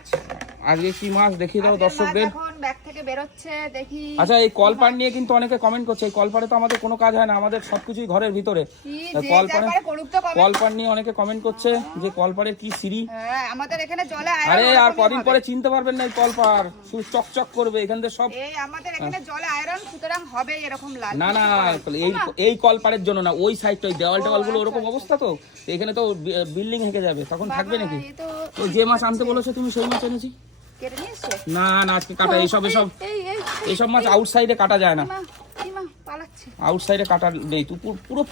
মাছ। আজকে কি মাছ দেখিয়ে দাও দর্শকদের। এখন ব্যাগ থেকে বের হচ্ছে, দেখি। আচ্ছা, এই কলপাড় নিয়ে কিন্তু অনেকে কমেন্ট করছে। এই কলপাড়ে তো আমাদের কোনো কাজ হয় না, আমাদের সবকিছুই ঘরের ভিতরে। কলপাড় নিয়ে অনেকে কমেন্ট করছে যে কলপাড়ের কি সিঁড়ি। হ্যাঁ, আমাদের এখানে জলে আয়রন। আরে আর কদিন পরে চিনতে পারবেন না এই কলপাড়, শুধু চকচক করবে এখান থেকে সব। এই আমাদের এখানে জলে আয়রন, সুতরাং হবে এরকম লাল। না না, এই কলপাড়ের জন্য না, ওই সাইডটা ওই দেওয়াল টেওয়ালগুলো ওরকম অবস্থা, তো এখানে তো বিল্ডিং হেঁকে যাবে, তখন থাকবে নাকি? ওই যে মাছ আনতে বলেছো তুমি সেই মাছ এনেছি। না না, আজকে কাটা এইসব মাছ আউটসাইডে কাটা যায় না, আউটসাইডে কাটা নেই। তুই পুরো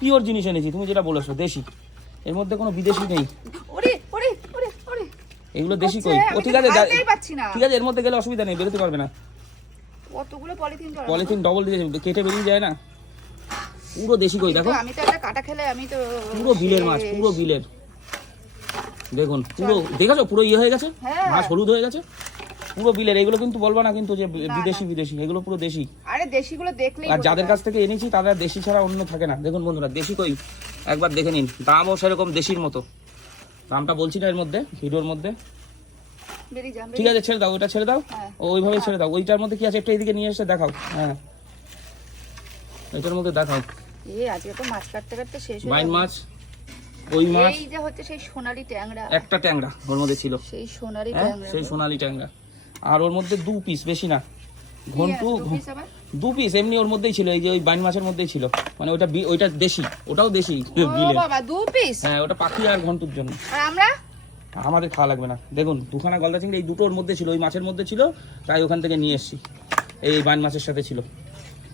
পিওর জিনিস এনেছি, তুমি যেটা বলেছো দেশি, এর মধ্যে কোনো বিদেশি নেই। এগুলো দেশি কই? ও ঠিক আছে, ঠিক আছে, এর মধ্যে গেলে অসুবিধা নেই, বেরোতে পারবে না। পলিথিন ডবল দিয়ে কেটে বেরিয়ে যায় না, পুরো দেশি কই। দেখো আমি তো একটা কাটা খেলে আমি তো পুরো বিলের মাছ, পুরো বিলের। দেখুন পুরো দেখেছো, পুরো ইয়ে হয়ে গেছে, মাছ হলুদ হয়ে গেছে, পুরো বিলের। এগুলো কিন্তু বলবা না কিন্তু যে বিদেশি, এগুলো পুরো দেশি। আরে দেশিগুলো দেখলেই, আর যাদের কাছ থেকে এনেছি তাদের দেশি ছাড়া অন্য থাকে না। দেখুন বন্ধুরা, দেশি কই একবার দেখে নিন, দামও সেরকম দেশির মতো। দামটা বলছি না এর মধ্যে, ভিডিওর মধ্যে। ঠিক আছে, ছেড়ে দাও, ওইটা ছেড়ে দাও, ওইভাবে ছেড়ে দাও। ওইটার মধ্যে কি আছে একটা এইদিকে নিয়ে এসে দেখাও। হ্যাঁ, এটার মধ্যে দেখাও। আজকে তো মাছ কাটতে কাটতে শেষ হয়ে বাইন মাছ, ওই মাছ, এই যে হচ্ছে সেই সোনালী ট্যাংরা, একটা ট্যাংরা ওর মধ্যে ছিল, সেই সোনালী ট্যাংরা, সেই সোনালী ট্যাংরা। আর ওর মধ্যে 2 পিস, বেশি না, ঘন্টু 2 পিস এমনি ওর মধ্যেই ছিল। এই যে ওই বাইন মাছের মধ্যেই ছিল, মানে ওইটা দেশি, ওটাও দেশি বিলে। বাবা 2 পিস? হ্যাঁ, ওটা পাখি আর ঘন্টুর জন্য। আর আমরা আমাদের খাওয়া লাগবে না। দেখুন দুখানা গলদা চিংড়ি, এই দুটোর মধ্যে ছিল, ওই মাছের মধ্যে ছিল, তাই ওখান থেকে নিয়ে এসেছি। এই বাইন মাছের সাথে ছিল।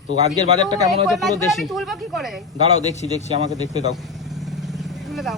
তো আজকের বাজারটা কেমন হয়েছে পুরো দেশি। তুলবো কি করে? দাঁড়াও দেখছি, আমাকে দেখতে দাও। তুলে দাও।